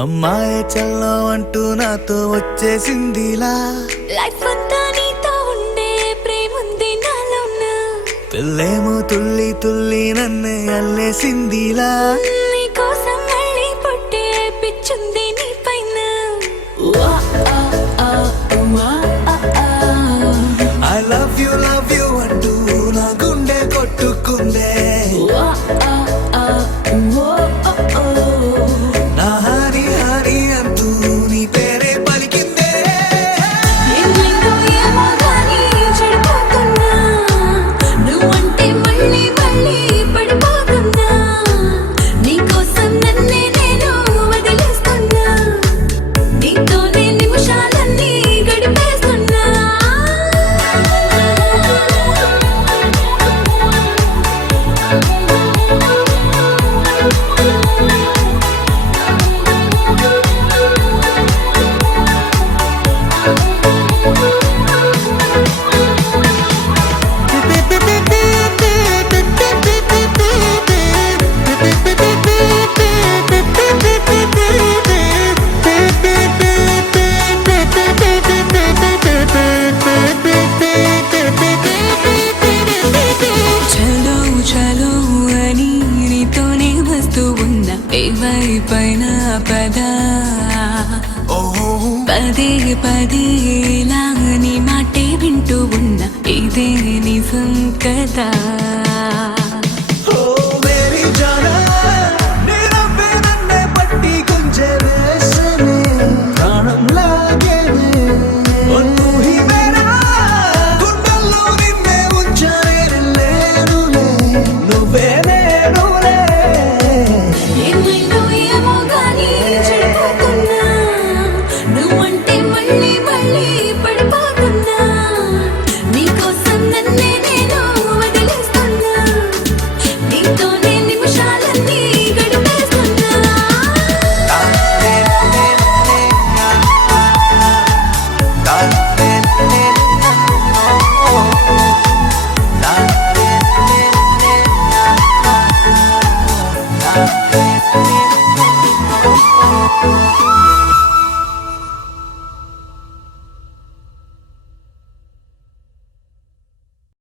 అమ్మాయి చల్లో అంటూ నాతో వచ్చేసిందిలా లైఫ్ అంతా నీతో ఉండే ప్రేముంది నాలోన పిల్లేమో తుల్లి తుల్లి నన్నే అల్లేసిందిలా నీ కోసం మళ్ళీ పుట్టే పిచ్చుంది నీ పైన ఐ లవ్ యూ అంటూ నా గుండె కొట్టుకుందే నా హరి హరి అంటూ నీ పేరే పలికిందే ఏమైందో ఏమో గానీ చెడిపోతున్నా నువ్వంటే మళ్ళీ మళ్ళీ పడిపోతున్నా నీకోసం నన్నే నేను వదిలేస్తున్నా నీతోనే నిమిషాలన్నీ గడిపేస్తున్నా చలో చలో అని నీతోనే వస్తూ ఉన్నా ఏవైపైన పదా పదే పదే ఇలా నీ మాటే వింటూ ఉన్నా ఇదే నిజం కదా